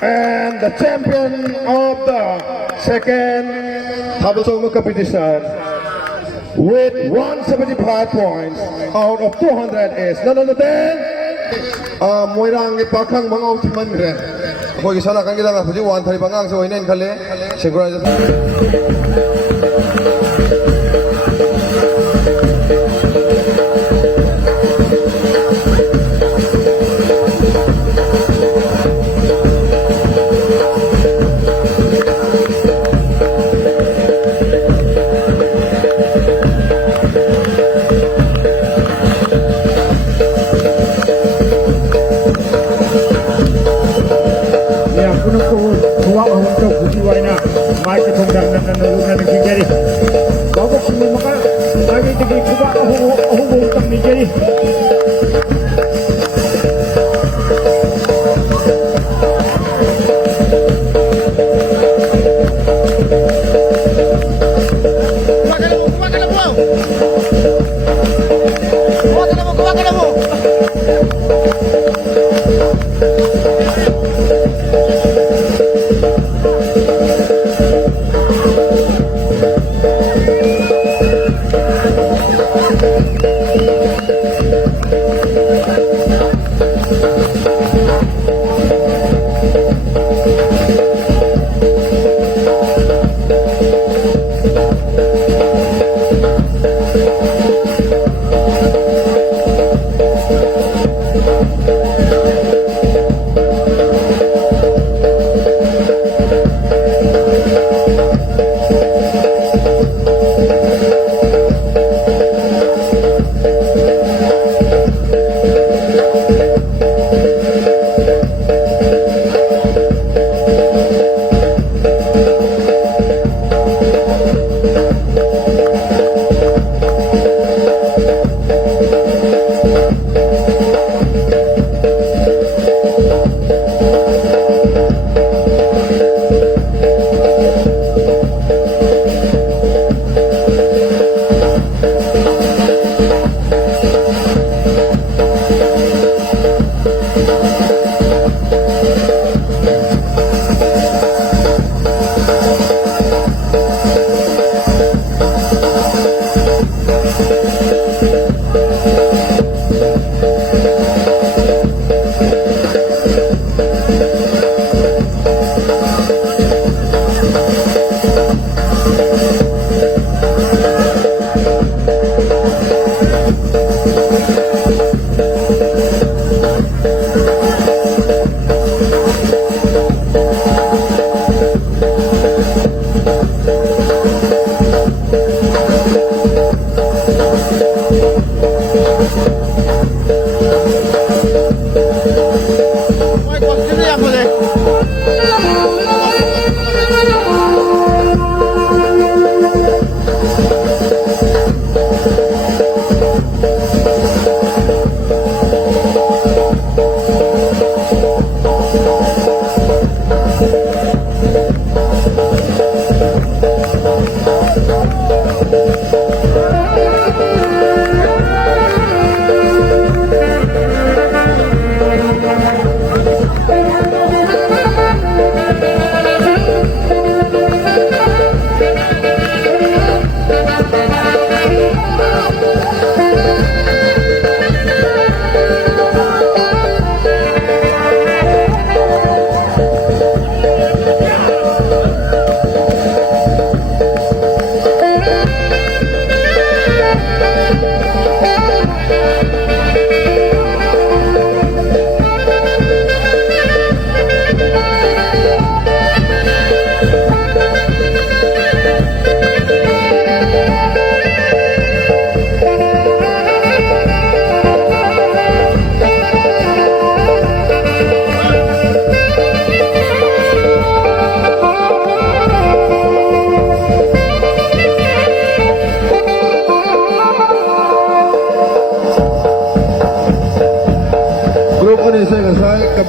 And the champion of the second thabal chongba competition with 175 points out of 200 is none other than Moirang ipakang mga ultiman re. Ako gisala kan kita ngaji wan thari bangang so inen khale synchronize. Mai ke thongnang nan luna ni jadi. Bawa semua maka lagi tinggi kuba ahu tak ni jadi.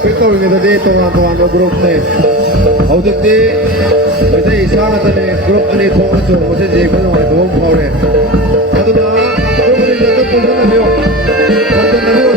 kapitaw yung dito mga group na Audik di Bisa isang natin group ani thong so Kasi di ko nung ito hong pao rin Ato na group ani jagat pulsa na biyo Sampai na biyo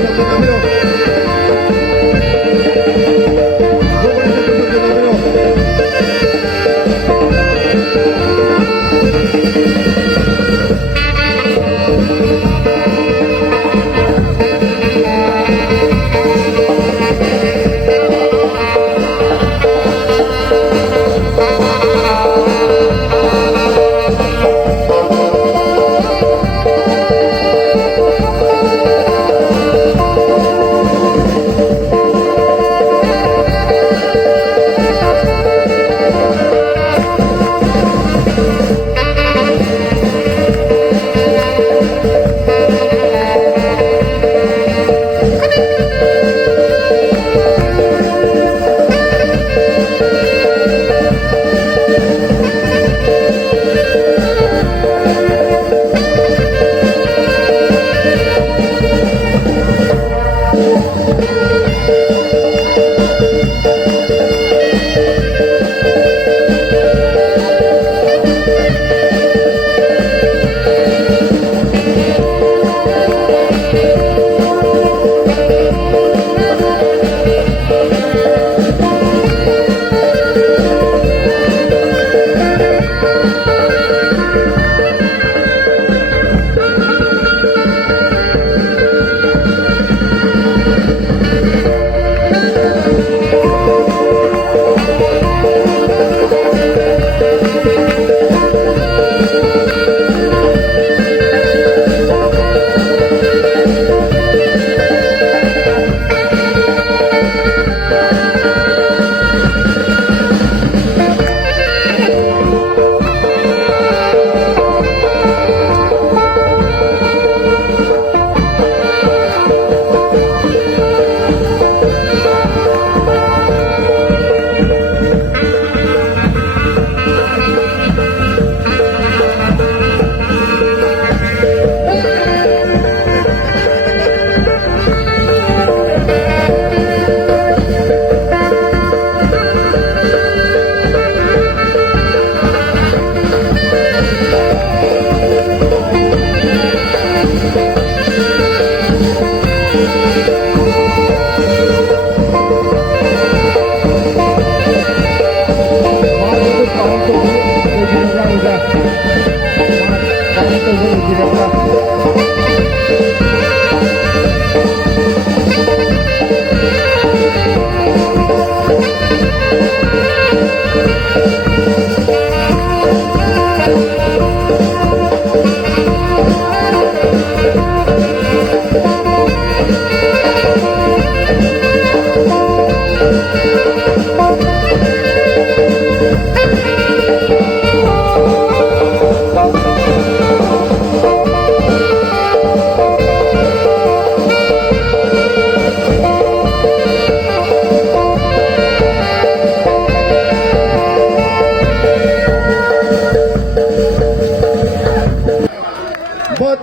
But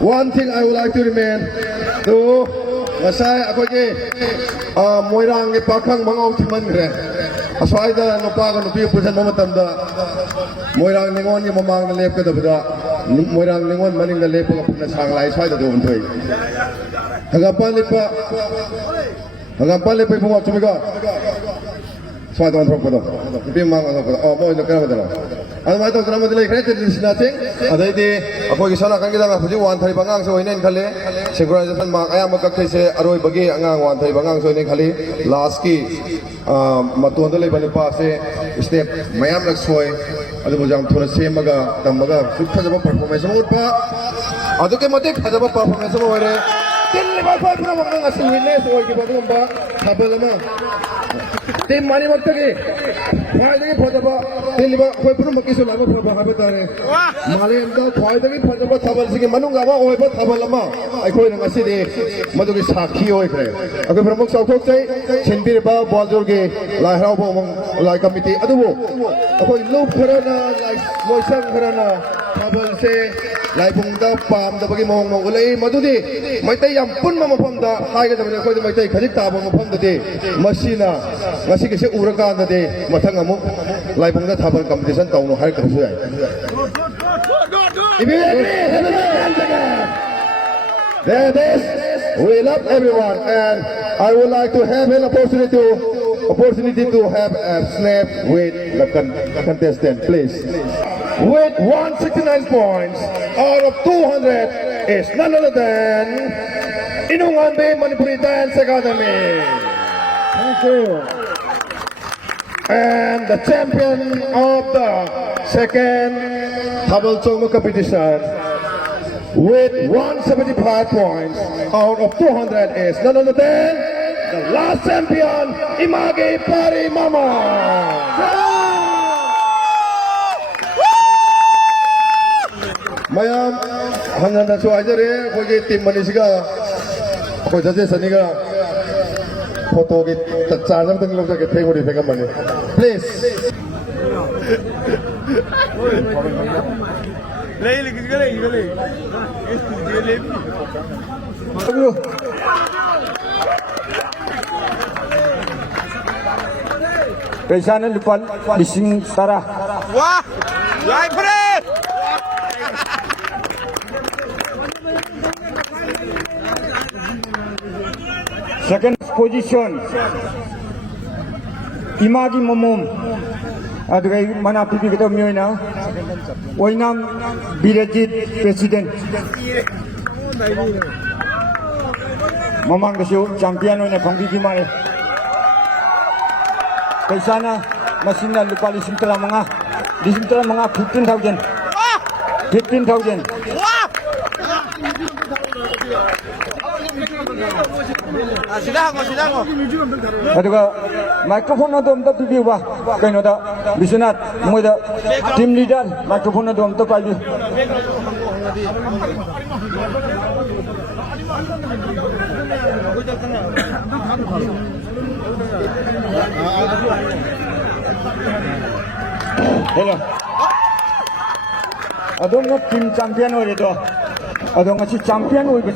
one thing I would like to remain to ngasay ako ki moirang ni pakhang mangaw thiman gre aswai da nupa ka nupi pusan mo matamda moirang ningon ni mamang na lep ka da moirang ningon maning na lep ka puna sang lai swai da do unthoi hagapan lipa bunga tumiga swai da unthok ko do nupi mang ko do mo no kana da adamai to drama dile create this nothing adaidi apoi gisana kan gida huji wan thari bangang so inen khale synchronization mark ayam ka khaise aroi bagi angang wan thari bangang so inen khale last ki maton da le bani pa se step mayam lak soi adu mojang thora semaga tamaga sukha jaba performance mo pa adu ke mate khajaba performance mo ore tilli ba pa pura bangang asil witness oi ki badu ba thabal ma tim mani makta ki khwaidagi phajaba tilliba khoi pura makki so laba phaba habe tare malem da khwaidagi phajaba thabal sigi manunga ba oi ba thabal ma ai khoi nang asi de madugi sakhi oi khre agai pramuk sauthok chai chenbir ba boljor ge lai harau bo mong lai committee adubo akhoi lup kharana lai moisang kharana thabal se lai bung da pam da bagi mong mong ulai madudi maitai yam pun ma mafam da hai ga da khoi da maitai khajik ta bong mafam da de masina ngasi ke se uraga da de mathang amu lai bung da thabal competition tawno har ka su ai there it is. We love everyone and I would like to have an opportunity to have a snap with the contestant please. With 169 points out of 200 is none other than Inungambe Manipuri Dance Academy. Thank you. And the champion of the second thabal chongba competition with 175 points out of 200 is none other than the last champion Imagi Pari Mama. Mayam hanggang na so aja re kogi team manisiga ko jaje saniga photo ki charger tang log ke thai mori pheka mane please Kaisa na lupa lising tara. Wah! Yai pre! Second position Imagi Momom adugai mana pipi kita mioy na Oinam Birajit President Mamang kasyo champion na panggi mare kaisana masin na lupa lising tala mga 15,000 Wah! Sidang ko. aduga microphone na dom ta pipi ba kaino da bisunat mo da team leader microphone na dom ta paibi hello adong no team champion oi do adong chi champion oi bi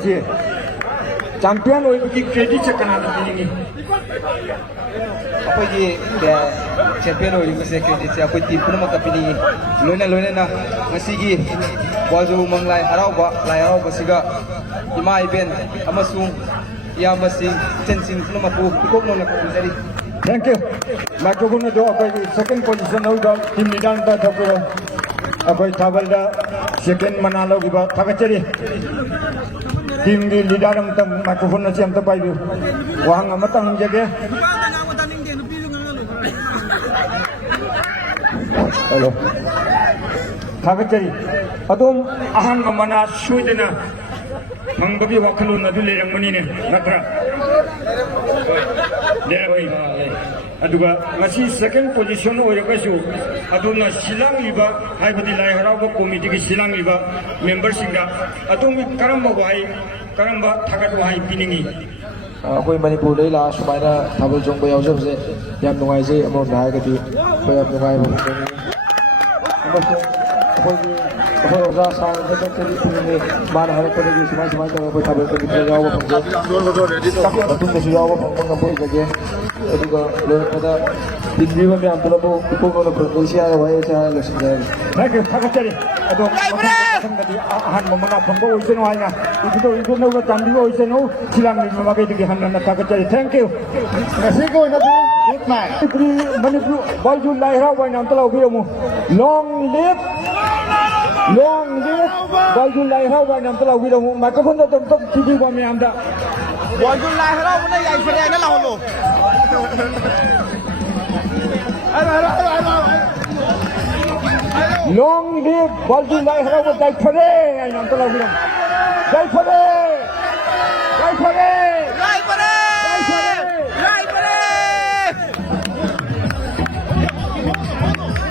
champion oi bi credit chakana ni ꯑꯩꯈꯣꯏꯒꯤ champion ꯑꯣꯏꯔꯤꯕꯁꯦ ꯀ꯭ꯔꯦꯗꯤꯠꯁꯦ ꯑꯩꯈꯣꯏ team ꯄꯨꯝꯅꯃꯛꯇ ꯄꯤꯅꯤꯡꯏ ꯂꯣꯏꯅꯅ ꯉꯁꯤꯒꯤ ꯋꯥꯖꯨ ꯃꯪꯂꯥꯏ ꯍꯔꯥꯎꯕ ꯂꯥꯏ ꯍꯔꯥꯎꯕꯁꯤꯒ ꯏꯃꯥ ꯏꯕꯦꯟ ꯑꯃꯁꯨꯡ ꯏꯌꯥꯝꯕꯁꯤꯡ ꯏꯆꯟꯁꯤꯡ ꯄꯨꯝꯅꯃꯛꯄꯨ ꯏꯀꯣꯛꯅꯅ ꯈꯨꯔꯨꯝꯖꯔꯤ. Thank you. Microphone do apai second position hoida team leader ta thapura apai thabal da second manalo giba thagachari team gi leader am tam microphone na cham ta paibu wahang amatang jage ꯍꯜꯂꯣ ꯊꯥꯒꯠꯆꯔꯤ ꯑꯗꯣꯝ ꯑꯍꯥꯟꯕ ꯃꯅꯥ ꯁꯣꯏꯗꯅ ꯐꯪꯕꯒꯤ ꯋꯥꯈꯜꯂꯣꯟ ꯑꯗꯨ ꯂꯩꯔꯝꯒꯅꯤꯅꯦ ꯅꯠꯇ꯭ꯔꯥ ꯂꯩꯔꯝꯃꯤ ꯑꯗꯨꯒ ꯉꯁꯤ ꯁꯦꯀꯦꯟ ꯄꯣꯖꯤꯁꯟ ꯑꯣꯏꯔꯒꯁꯨ ꯑꯗꯣꯝꯅ ꯁꯤꯜꯂꯥꯡꯂꯤꯕ ꯍꯥꯏꯕꯗꯤ ꯂꯥꯏ ꯍꯔꯥꯎꯕ ꯀꯣꯃꯤꯇꯤꯒꯤ ꯁꯤꯜꯂꯥꯡꯂꯤꯕ ꯃꯦꯝꯕꯔꯁꯤꯡꯗ ꯑꯗꯣꯝꯒꯤ ꯀꯔꯝꯕ ꯋꯥꯍꯩ ꯀꯔꯝꯕ ꯊꯥꯒꯠ ꯋꯥꯍꯩ ꯄꯤꯅꯤꯡꯉꯤ ꯑꯩꯈꯣꯏ ꯃꯅꯤꯄꯨꯔꯗꯩ ꯂꯥꯛꯑ ꯁꯨꯃꯥꯏꯅ ꯊꯥꯕꯜ ꯆꯣꯡꯕ ꯌꯥꯎꯖꯕꯁꯦ ꯌꯥꯝ ꯅꯨꯡꯉꯥꯏꯖꯩ ꯑꯃꯔꯣꯝꯗ ꯍꯥꯏꯔꯒꯗꯤ ꯑꯩꯈꯣꯏ ꯌꯥꯝ ꯅꯨꯡꯉꯥꯏꯕ ꯐꯣꯡꯗꯣꯛꯅꯤ ꯑꯃꯁꯨꯡ ꯑꯩꯈꯣꯏ ꯑꯣꯖꯥ ꯁꯥꯔ ꯍꯟꯗꯛꯇꯗꯤ ꯄꯨꯅꯤꯡꯉꯤ ꯃꯥꯅ ꯍꯥꯏꯔꯛꯄꯗꯒꯤ ꯁꯨꯃꯥꯏ ꯇꯧꯔꯒ ꯑꯩꯈꯣꯏ ꯊꯥꯕꯜ ꯀꯣꯃꯤꯇꯤꯗ ꯌꯥꯎꯕ ꯐꯪꯖꯩ ꯃꯇꯨꯡꯗꯁꯨ ꯌꯥꯎꯕ ꯐꯪꯕ ꯉꯝꯕ ꯑꯣꯏꯖꯒꯦ ꯑꯗꯨꯒ ꯂꯣꯏꯔꯛꯄꯗ ꯇꯤꯟꯕꯤꯕ ꯃꯌꯥꯝ ꯄꯨꯂꯞꯄꯨ ꯏꯄꯨꯡꯉꯣꯟꯗ ꯈꯨꯔꯨꯝꯖꯩ ꯍꯥꯏꯔ ꯋꯥꯍꯩ ꯑꯁꯤ ꯍꯥꯏꯔ ꯂꯣꯏꯁꯤꯟꯖꯔꯒꯦ ꯊꯥꯒꯠꯆꯔꯤ ꯑꯗꯣ ꯃꯊꯪꯗꯗꯤ ꯑꯍꯥꯟꯕ ꯃꯉꯥ ꯐꯪꯕ ꯑꯣꯏꯁꯅꯨ ꯍꯥꯏꯅ ꯏꯟꯊꯧꯅꯧꯒ ꯆꯥꯟꯕꯤꯕ ꯑꯣꯏꯁꯅꯨ ꯁꯤꯂꯥꯡꯂꯤꯕ ꯃꯈꯩꯗꯒꯤ ꯍꯟꯅ ꯊꯥꯒꯠꯆꯔꯤ ꯊꯦꯡꯛ ꯌꯨ ꯉꯁꯤꯒꯤ ꯑꯣꯏꯅꯗꯤ ꯒꯨꯗ ꯅꯥꯏꯠ ꯃꯅꯤꯄꯨꯔ ꯕꯥꯏꯖꯨ ꯂꯥꯏ ꯍꯔꯥꯎꯕ ꯑꯣꯏꯅ ꯑꯝꯇ ꯂꯧꯕꯤꯔꯝꯃꯨ ꯂꯣꯡ ꯂꯤꯞ ꯕꯥꯏꯖꯨ ꯂꯥꯏ ꯍꯔꯥꯎꯕ ꯑꯣꯏꯅ ꯑꯝꯇ ꯂꯧꯕꯤꯔꯝꯃꯨ ꯃꯥꯏꯀ꯭ꯔꯣꯐꯣꯟꯗ ꯑꯝꯇ ꯄꯤꯕꯤꯕ ꯃꯌꯥꯝꯗ ꯕꯣꯜꯗꯨ ꯂꯥꯏ ꯍꯔꯥꯎꯕꯅ ꯌꯥꯏꯐꯔꯦꯅ ꯂꯥꯎꯍꯜꯂꯣ ꯂꯣꯡ ꯂꯤꯞ ꯕꯥꯏꯖꯨ ꯂꯥꯏ ꯍꯔꯥꯎꯕ ꯌꯥꯏꯐꯔꯦ ꯍꯥꯏꯅ ꯑꯝꯇ ꯂꯧꯕꯤꯔꯝꯃꯨ ꯌꯥꯏꯐꯔꯦ